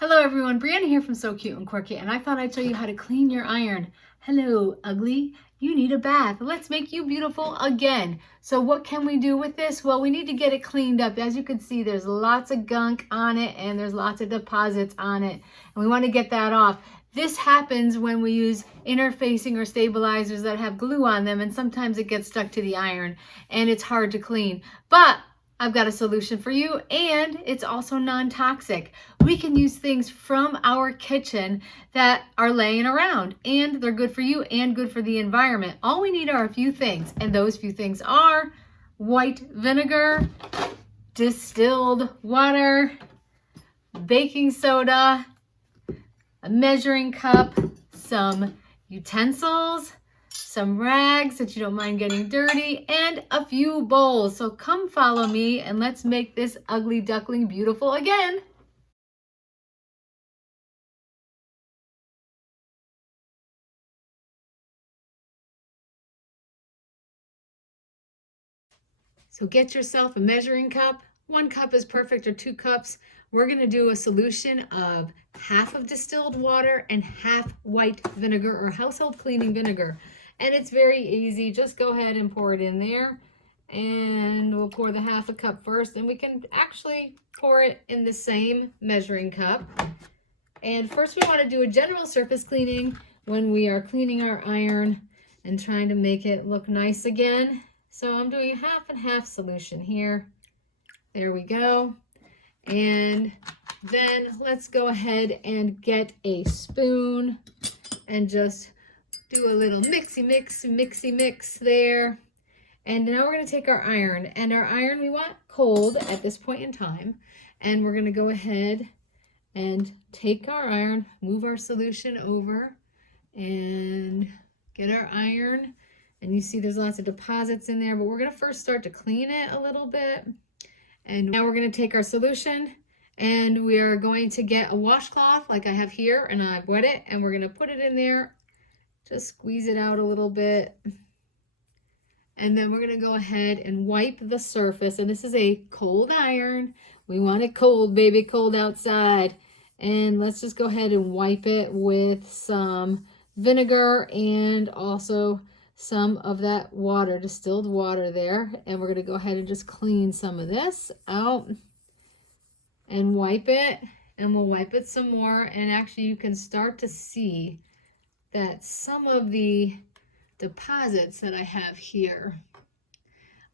Hello everyone, Brianna here from So Cute and Quirky, and I thought I'd show you how to clean your iron. Hello, ugly. You need a bath. Let's make you beautiful again. So what can we do with this? Well, we need to get it cleaned up. As you can see, there's lots of gunk on it and there's lots of deposits on it. And we want to get that off. This happens when we use interfacing or stabilizers that have glue on them, and sometimes it gets stuck to the iron and it's hard to clean. But I've got a solution for you, and it's also non-toxic. We can use things from our kitchen that are laying around, and they're good for you and good for the environment. All we need are a few things, and those few things are white vinegar, distilled water, baking soda, a measuring cup, some utensils, some rags that you don't mind getting dirty, and a few bowls. So come follow me and let's make this ugly duckling beautiful again. So get yourself a measuring cup. 1 cup is perfect, or 2 cups. We're going to do a solution of half of distilled water and half white vinegar or household cleaning vinegar. And it's very easy. Just go ahead and pour it in there. And we'll pour the half a cup first. And we can actually pour it in the same measuring cup. And first we want to do a general surface cleaning when we are cleaning our iron and trying to make it look nice again. So I'm doing a half and half solution here. There we go. And then let's go ahead and get a spoon and just do a little mixy mix there. And now we're going to take our iron, and our iron we want cold at this point in time. And we're going to go ahead and take our iron, move our solution over, and get our iron. And you see there's lots of deposits in there, but we're going to first start to clean it a little bit. And now we're going to take our solution, and we are going to get a washcloth like I have here, and I've wet it, and we're going to put it in there. Just squeeze it out a little bit. And then we're going to go ahead and wipe the surface. And this is a cold iron. We want it cold, baby, cold outside. And let's just go ahead and wipe it with some vinegar and also some of that water, distilled water there. And we're going to go ahead and just clean some of this out and wipe it. And we'll wipe it some more. And actually you can start to see that some of the deposits that I have here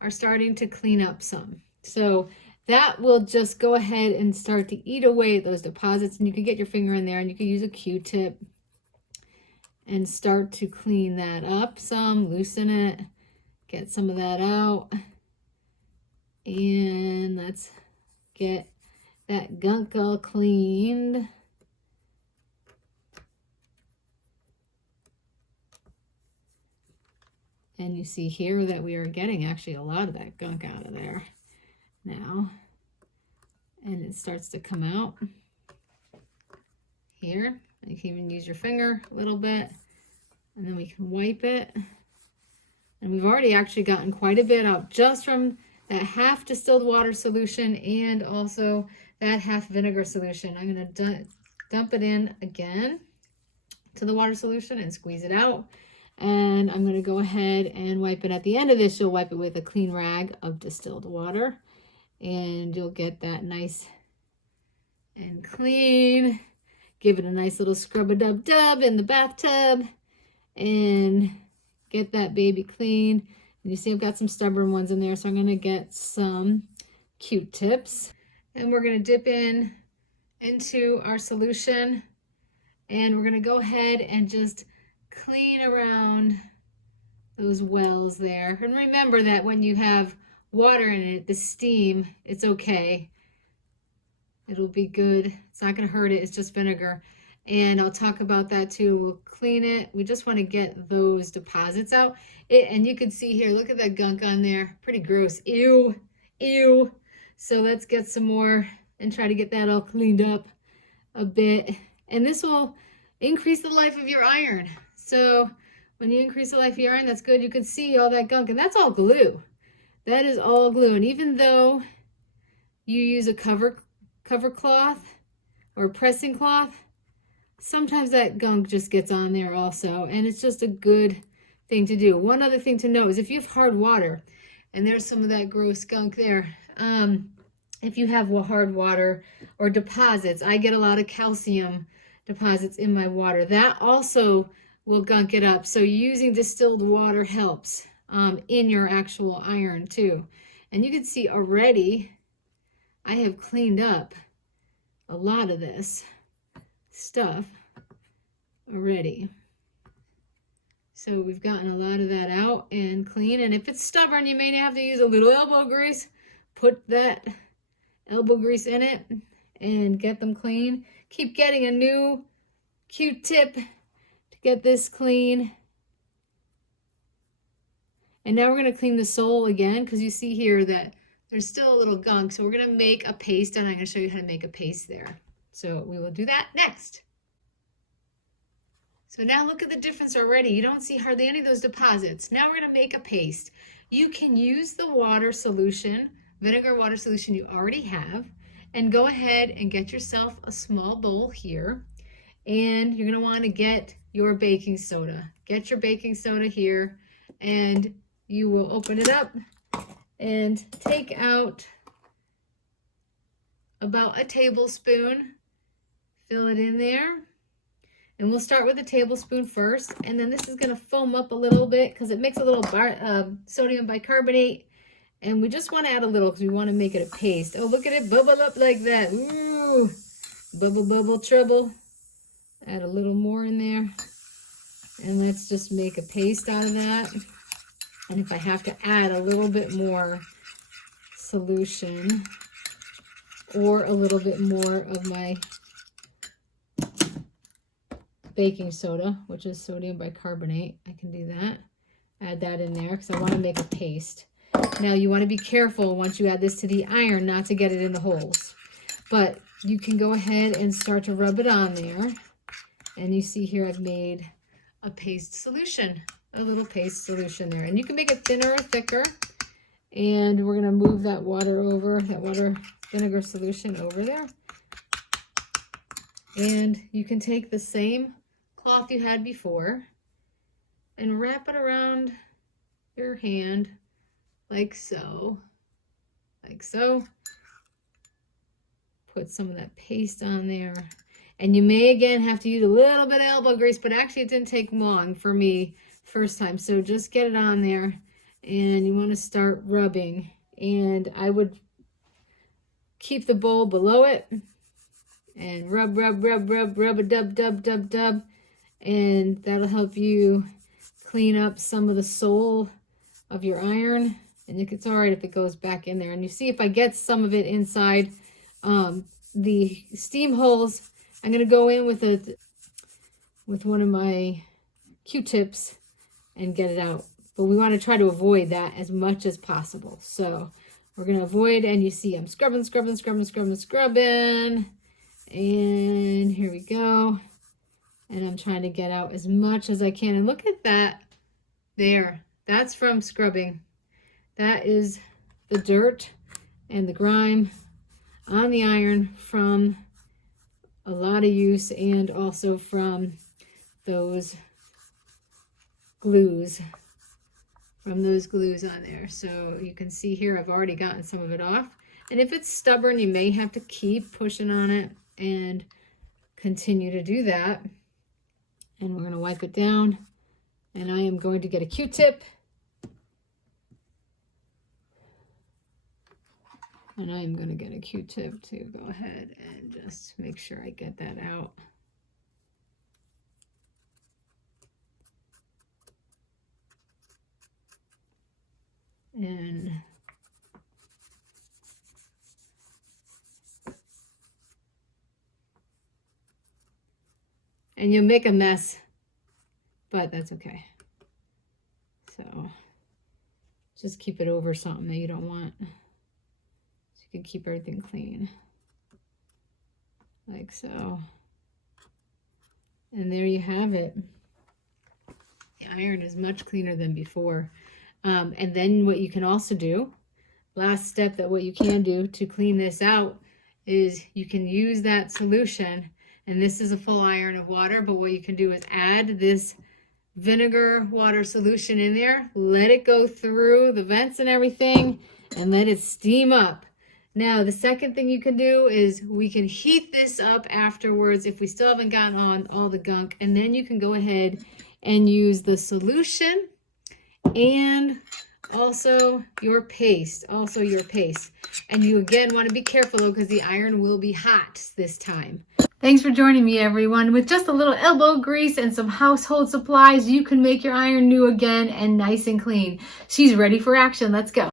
are starting to clean up some. So that will just go ahead and start to eat away at those deposits. And you can get your finger in there, and you can use a Q-tip and start to clean that up some, loosen it, get some of that out. And let's get that gunk all cleaned. And you see here that we are getting actually a lot of that gunk out of there now. And it starts to come out here. You can even use your finger a little bit, and then we can wipe it. And we've already actually gotten quite a bit out just from that half distilled water solution and also that half vinegar solution. I'm going to dump it in again to the water solution and squeeze it out. And I'm going to go ahead and wipe it. At the end of this, you'll wipe it with a clean rag of distilled water, and you'll get that nice and clean. Give it a nice little scrub-a-dub-dub in the bathtub and get that baby clean. And you see I've got some stubborn ones in there, so I'm going to get some Q-tips. And we're going to dip into our solution, and we're going to go ahead and just clean around those wells there. And remember that when you have water in it, the steam, it's okay. It'll be good. It's not going to hurt it. It's just vinegar. And I'll talk about that too. We'll clean it. We just want to get those deposits out. And you can see here, look at that gunk on there. Pretty gross. Ew. Ew. So let's get some more and try to get that all cleaned up a bit. And this will increase the life of your iron. So when you increase the life of your iron, that's good. You can see all that gunk, and that's all glue. That is all glue. And even though you use a cover cloth, or pressing cloth, sometimes that gunk just gets on there also, and it's just a good thing to do. One other thing to know is if you have hard water, and there's some of that gross gunk there, if you have hard water or deposits, I get a lot of calcium deposits in my water. That also will gunk it up. So using distilled water helps in your actual iron too. And you can see already I have cleaned up a lot of this stuff already. So we've gotten a lot of that out and clean. And if it's stubborn, you may have to use a little elbow grease. Put that elbow grease in it and get them clean. Keep getting a new Q-tip to get this clean. And now we're going to clean the sole again, because you see here that there's still a little gunk. So we're going to make a paste, and I'm going to show you how to make a paste there. So we will do that next. So now look at the difference already. You don't see hardly any of those deposits. Now we're going to make a paste. You can use the water solution, vinegar water solution you already have, and go ahead and get yourself a small bowl here. And you're going to want to get your baking soda. Get your baking soda here, and you will open it up and take out about a tablespoon. Fill it in there. And we'll start with a tablespoon first, and then this is going to foam up a little bit because it makes a little sodium bicarbonate, and we just want to add a little because we want to make it a paste. Oh, look at it bubble up like that. Ooh, bubble, bubble, trouble. Add a little more in there, and let's just make a paste out of that. And if I have to add a little bit more solution or a little bit more of my baking soda, which is sodium bicarbonate, I can do that. Add that in there because I want to make a paste. Now you want to be careful once you add this to the iron not to get it in the holes. But you can go ahead and start to rub it on there. And you see here I've made a paste solution, a little paste solution there. And you can make it thinner or thicker. And we're going to move that water over, that water vinegar solution over there. And you can take the same cloth you had before and wrap it around your hand like so, Put some of that paste on there, and you may again have to use a little bit of elbow grease, but actually it didn't take long for me first time. So just get it on there, and you want to start rubbing, and I would keep the bowl below it and rub, rub, rub, rub, rub, a dub, dub, dub, dub. And that'll help you clean up some of the sole of your iron. And it's all right if it goes back in there. And you see if I get some of it inside the steam holes, I'm going to go in with one of my Q-tips and get it out. But we want to try to avoid that as much as possible. So we're going to avoid, and you see I'm scrubbing, scrubbing, scrubbing, scrubbing, scrubbing. And here we go. And I'm trying to get out as much as I can. And look at that there. That's from scrubbing. That is the dirt and the grime on the iron from a lot of use, and also from those glues. From those glues on there. So you can see here I've already gotten some of it off. And if it's stubborn, you may have to keep pushing on it and continue to do that. And we're going to wipe it down, and I am going to get a Q-tip, and I am going to get a Q-tip to go ahead and just make sure I get that out. And you'll make a mess, but that's okay. So just keep it over something that you don't want, so you can keep everything clean, like so. And there you have it. The iron is much cleaner than before. And then what you can also do, last step, that what you can do to clean this out is you can use that solution, and this is a full iron of water, but what you can do is add this vinegar water solution in there, let it go through the vents and everything, and let it steam up. Now, the second thing you can do is we can heat this up afterwards if we still haven't gotten on all the gunk, and then you can go ahead and use the solution and also your paste. And you again want to be careful though, because the iron will be hot this time. Thanks for joining me, everyone. With just a little elbow grease and some household supplies, you can make your iron new again and nice and clean. She's ready for action. Let's go.